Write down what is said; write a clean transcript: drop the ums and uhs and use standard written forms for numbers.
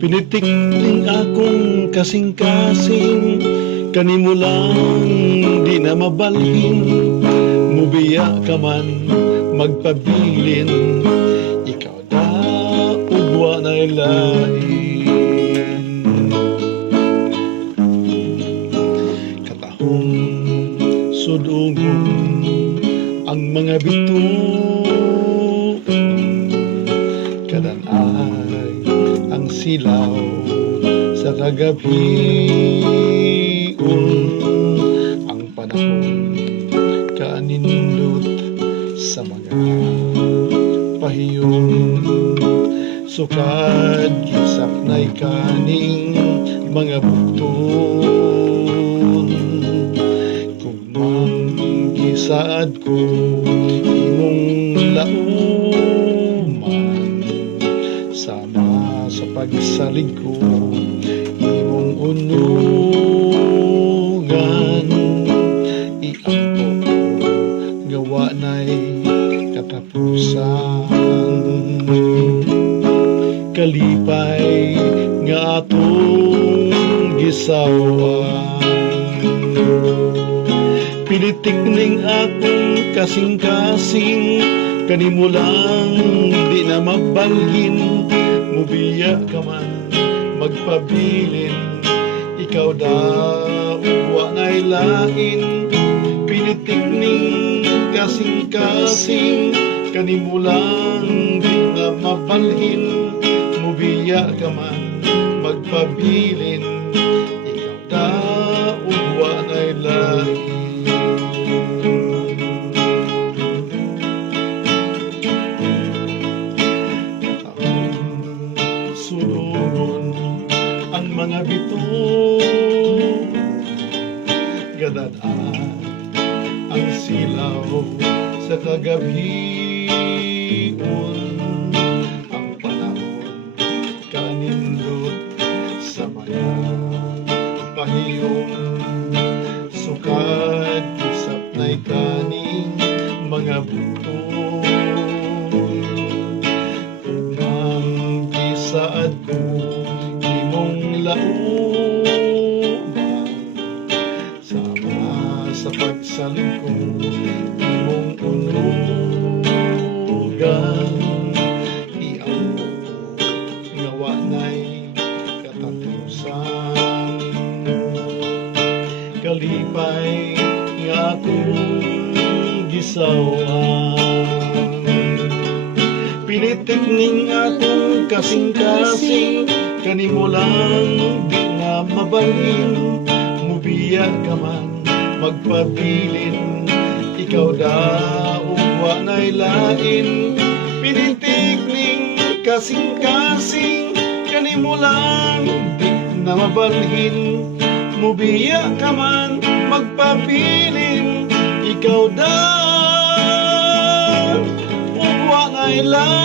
Pinitik ning akong kasing-kasing, kanimo lang di na mabalhin. Mubiya ka man magpabilin, ikaw da ugwa na lain. Katahong sudungon ang mga bituon, kadanay ang silaw sa kagabiun. Ang panahon kaanindot sa mga pahiyon, sukad kisap na'y kaning mga bukton. Kung manggisaad ko imong lauman, sama sa pagsalig ko imong unugan. Iampo gawa na'y katapusan, kalipay nga atong gisawan. Pinitik ning akong kasing-kasing, kanimo lang di na mabalhin. Mubiya ka man magpabilin, ikaw daw wa na'y lain. Pinitik ning kasing-kasing, kanimo lang di na mabalhin. Mubiya ka man magpabilin, ikaw daw wa na'y lain. Sulugon ang mga bituon, gadadaan ang silaw sa kagabiun. Ang panahon kanindot sa mga pahiyon, sukad kisap na'y kaning mga bukton. Saad ko imong lauman, sama sa pagsalig ko imong unugan. Iampo gawa na'y katapusan, kalipay nga akong gisawan. Pinitik ning akong kasing-kasing, kanimo lang di na mabalhin. Mubiya ka man magpabilin, ikaw daw wa na'y lain. Pinitik ning kasing-kasing, kanimo lang di na mabalhin. Mubiya ka man magpabilin, ikaw daw wa na'y lain.